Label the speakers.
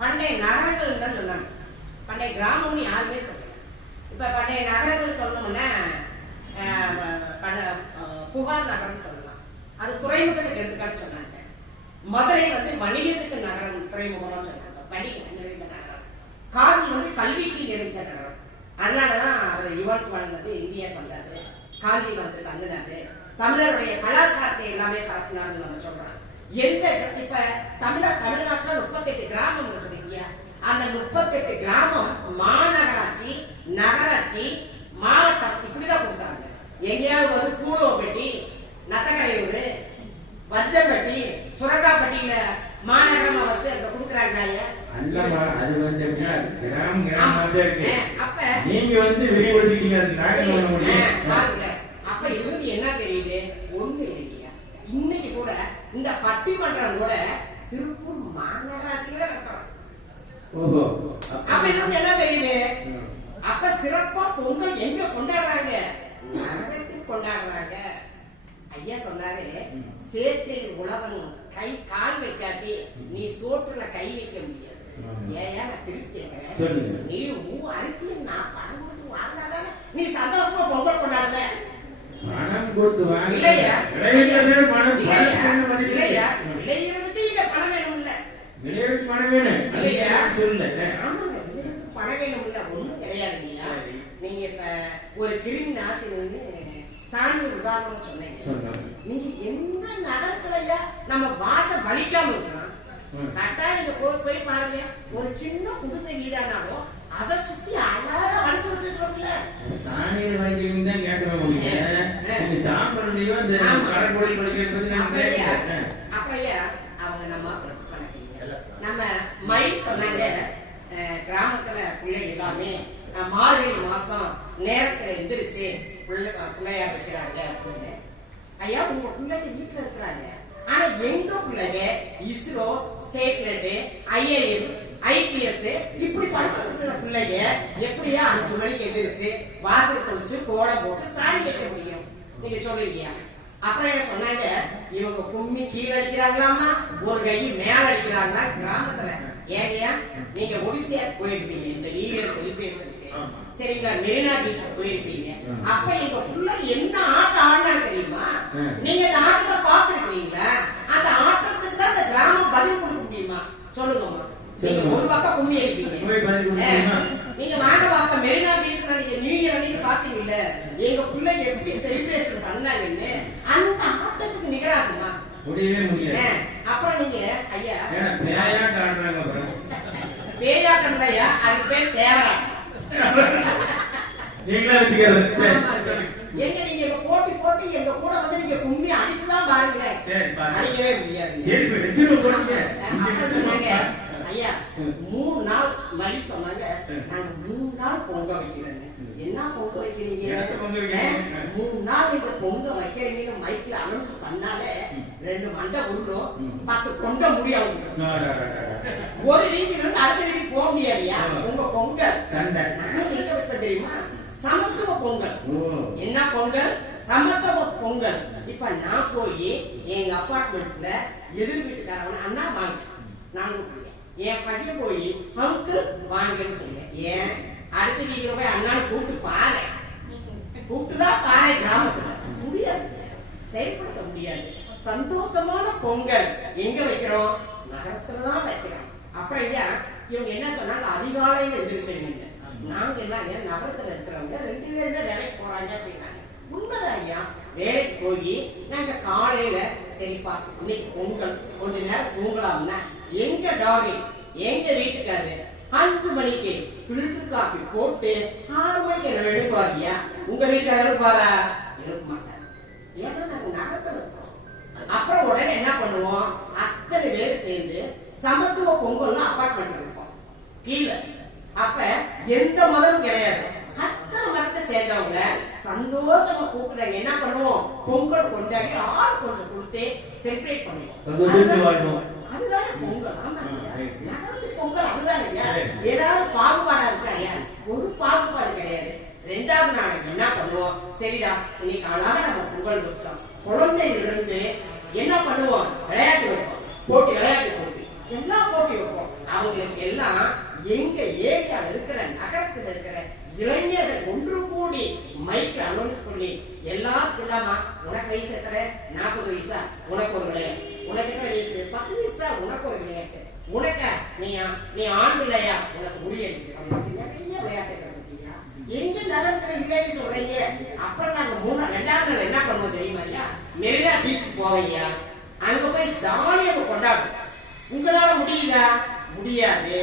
Speaker 1: பண்டைய நகரங்கள் தான் சொன்னாங்க. பண்டைய கிராமம்னு யாருமே சொல்லல. இப்போ பண்டைய நகரங்கள் சொன்னோம்னா புகார் நகரம்னு சொல்லலாம். அது துறைமுகத்துக்கு எடுத்துக்காட்டு சொன்னாங்க. மதுரை வந்து வணிகத்துக்கு நகரம் துறைமுகம்னு சொன்னாங்க. வணிகம் நிறைந்த நகரம். காஞ்சி வந்து கல்விக்கு நிறைந்த நகரம். அதனாலதான் அவர் யுவன்ஸ் வாழ்ந்தது இந்தியா வந்தாரு காஞ்சி வந்து தங்கினாரு தமிழருடைய கலாச்சாரத்தை எல்லாமே பார்க்கணும்னு நம்ம சொல்றாங்க எந்த இப்ப தமிழ தமிழ்நாட்டுல முப்பத்தெட்டு கிராமம் இருக்குது இல்லையா? அந்த முப்பத்தெட்டு கிராமம் மாநகராட்சி நகராட்சி மாவட்டம் இப்படிதான் கொடுத்தாங்க. எங்கேயாவது வந்து கூடுவப்பட்டி நத்தக்கடையூர் வஞ்சம்பட்டி சுரக்காப்பட்டியில மாநகரமா வச்சு அங்க கொடுக்குறாங்க
Speaker 2: அது வந்து கிராமம் கிராமமா
Speaker 1: அப்ப
Speaker 2: நீங்க வந்து வெளிப்படுத்திட்டீங்க அதுக்கு நாங்க பண்ண முடியும்
Speaker 1: பாருங்க. அப்ப இது வந்து என்ன தெரியுது ஒண்ணு இல்லையா இன்னைக்கு கூட இந்த பட்டிமன்றம் கூட திருப்பூர் மாநகராட்சியில தான் நடத்துறோம்
Speaker 2: ஓஹோ
Speaker 1: வந்து என்ன தெரியுது? அப்ப சிறப்பா பொங்கல் எங்க கொண்டாடுறாங்க? நரகத்தில் கொண்டாடுறாங்க. ஐயா சொன்னாரு. சேற்றில் உழவன் கை கால் வைக்காட்டி நீ சோற்றுல கை வைக்க முடியாது. ஏன் நான் திருப்பி கேட்கிறேன். நீ உன் அரிசி நான் பணம் கொடுத்து வாங்கினாதானே நீ சந்தோஷமா பொங்கல் கொண்டாடுவ?
Speaker 2: பணம் கொடுத்து வாங்க
Speaker 1: இல்லையா?
Speaker 2: பணம்.
Speaker 1: இல்லையா? விளையிறதுக்கு இங்க பணம் வேணும் இல்ல
Speaker 2: விளைவிக்க பணம் வேணும்.
Speaker 1: இல்லையா?
Speaker 2: சொல்லல.
Speaker 1: விளையிறதுக்கு பணம் வேணும் இல்ல ஒண்ணும் கிடையாது இல்லையா?
Speaker 2: சரி.
Speaker 1: நீங்க இப்ப ஒரு கிருமி நாசினி சாணி உதாரணம் சொன்னீங்க. நீங்க எந்த நகரத்துலயா நம்ம வாசம் வலிக்காம இருக்கிறோம்
Speaker 2: ம்.
Speaker 1: கரெக்டா நீங்க போய் போய் பாருங்க. ஒரு சின்ன குடிசை வீடானாலும் அதை சுத்தி அழகா வலிச்சு வச்சிருக்கோம்ல
Speaker 2: சாணியில் வாங்கிக்கிறீங்க தான் கேட்கவே முடியும் நீங்க சாப்பிடுறதையும் இந்த
Speaker 1: அப்படியா
Speaker 2: கேட்கிறேன்
Speaker 1: அப்படியா அவங்க நம்ம அப்புறம். நம்ம மயில் சொன்னாங்க. கிராமத்துல பிள்ளைங்க எல்லாமே மார்கழி மாசம் நேரத்துல எந்திரிச்சு பிள்ளை பிள்ளையா இருக்கிறாங்க அப்படின்னு. ஐயா உங்க பிள்ளைங்க வீட்டுல இருக்கிறாங்க. ஆனா எங்க பிள்ளைங்க இஸ்ரோ ஸ்டேட் லெட் ஐஏஎம் ஐபிஎஸ் இப்படி படிச்சிருக்கிற பிள்ளைங்க எப்படியா அஞ்சு மணிக்கு எந்திரிச்சு வாசல் தொழிச்சு கோலம் போட்டு சாணி கட்ட முடியும்? நீங்க சொல்றீங்க. அப்புறம் சொன்னாங்க? இவங்க கும்மி கீழே அடிக்கிறாங்களாமா ஒரு கை மேல அடிக்கிறாங்களா கிராமத்துல. ஏங்கய்யா நீங்க ஒடிசியா போயிருப்பீங்க. இந்த நீங்க செலிப்ரேட். சரிங்களா? மெரினா பீச் போயிருப்பீங்க. அப்ப எங்க புள்ள என்ன ஆட்டம் ஆடினா தெரியுமா. நீங்க அந்த ஆட்டத்தை பாத்துருக்கீங்களா அந்த ஆட்டத்துக்கு தான் இந்த கிராமம் பதில் கொடுக்க முடியுமா? சொல்லுங்கம்மா நீங்க
Speaker 2: சொல்லுங்க.
Speaker 1: ஒரு பக்கம் கும்மி அடிப்பீங்க? நீங்க வாங்க பாப்பா மெரினா பீச்ல நீங்க நியூ இயர் அன்னைக்கு பாத்தீங்கல்ல எங்க பிள்ளைங்க எப்படி செலிப்ரேஷன் பண்ணாங்கன்னு அந்த
Speaker 2: முடியவே முடியாது?
Speaker 1: அப்புறம் நீங்க ஐயா
Speaker 2: பேயா காட்டுறாங்க
Speaker 1: பேயாட்டம் இல்லையா அது பேர் தேவராட்டம்
Speaker 2: நீங்களே வச்சுக்கிறது.
Speaker 1: எங்க நீங்க இப்ப போட்டி போட்டி எங்க கூட வந்து நீங்க கும்மி அடிச்சுதான் பாருங்களேன்
Speaker 2: சரி, பாருங்க.
Speaker 1: அடிக்கவே முடியாது ஐயா. மூணு நாள் மணி சொன்னாங்க. நாங்க மூணு நாள் பொங்க வைக்கிறேங்க. என்ன பொங்க வைக்கிறீங்க? மூணு நாள் நீங்க பொங்க வைக்கிறீங்கன்னு மைக்ல அனௌன்ஸ் பண்ணாலே ரெண்டு மண்டை உருளும். பத்து கொண்ட முடியாது. ஒரு ரீதியில இருந்து அடுத்த ரீதி போக முடியாதுயா. உங்க பொங்கல்.
Speaker 2: சண்டை.
Speaker 1: தெரியுமா? சமத்துவ பொங்கல். என்ன பொங்கல்? சமத்துவ பொங்கல். இப்ப நான் போய் எங்க அபார்ட்மெண்ட்ஸ்ல எதிர் வீட்டுக்காரவன அண்ணா வாங்க. நான் என் பையன் போய் அங்கிள் வாங்கன்னு சொல்லுவேன் ஏன்? அடுத்து நீங்க போய் அண்ணான்னு கூப்பிட்டு பாரு. கூப்பிட்டுதான் பாரு கிராமத்துல. முடியாது. செயல்படுத்த முடியாது. சந்தோஷமான பொங்கல். எங்க வைக்கிறோம்? நகரத்துலதான் வைக்கிறோம். அப்புறம் ஐயா இவங்க என்ன சொன்னாங்க? அதிகாலையில எந்திரிச்சு நாங்க எல்லாம் ஏன் நகரத்துல இருக்கிறவங்க? ரெண்டு பேருமே வேலைக்கு போறாங்க அப்படின்னாங்க. உண்மைதான் ஐயா. வேலைக்கு போய் நாங்க காலையில சரிப்பா இன்னைக்கு பொங்கல். கொஞ்ச நேரம் பொங்கலாம்னா எங்க டாகி? எங்க வீட்டுக்காரு? அஞ்சு மணிக்கு ஃபில்டர் காபி போட்டு ஆறு மணிக்கு என்ன எழுப்பாரியா உங்க வீட்டுக்காரர் எழுப்பாரா எழுப்ப மாட்டார். ஏன்னா நாங்க நகரத்துல இருக்கோம். அப்புறம் உடனே என்ன பண்ணுவோம்? அத்தனை பேர் சேர்ந்து சமத்துவ பொங்கல்னு அப்பார்ட்மெண்ட் இருப்போம் கீழே. அப்ப எந்த மதமும் கிடையாது. அத்தனை மதத்தை சேர்ந்தவங்க சந்தோஷமா கூப்பிடுறாங்க என்ன பண்ணுவோம்? பொங்கல் கொண்டாடி ஆள் கொஞ்சம் கொடுத்து செலிப்ரேட் பண்ணுவோம். அதுதானே பொங்கல். ஆமா பொங்கல் அதுதானே. ஏதாவது பாகுபாடா இருக்கா ஐயா? ஒரு பாகுபாடு கிடையாது. ரெண்டாவது நாளைக்கு என்ன பண்ணுவோம்? சரிடா இன்னைக்கு அழகா நம்ம பொங்கல் வச்சிட்டோம் குழந்தையில இருந்து என்ன பண்ணுவோம்? விளையாட்டு வைப்போம். போட்டி விளையாட்டு போட்டி. எல்லா போட்டி வைப்போம். அவங்களுக்கு எல்லாம் எங்க ஏரியால இருக்கிற நகரத்துல இருக்கிற இளைஞர்கள் ஒன்று கூடி மைக்ல அனௌன்ஸ் பண்ணி எல்லாத்துக்கும் இல்லாமா உனக்கு வயசு எத்தனை? நாற்பது வயசா? உனக்கு ஒரு விளையாட்டு. உனக்கு எத்தனை வயசு? பத்து வயசா? உனக்கு ஒரு விளையாட்டு. உனக்கு? நீ நீ ஆண் பிள்ளையா? உனக்கு முறியடிக்கு நிறைய விளையாட்டுகள் எங்க நகரத்துல இல்லைன்னு சொல்றீங்க. அப்புறம் நாங்க மூணு ரெண்டாவது நாள் என்ன பண்ணுவோம் தெரியுமா ஐயா? மெரினா பீச்சுக்கு போவையா அங்க போய் ஜாலியா கொண்டாடும் உங்களால முடியுதா? முடியாது.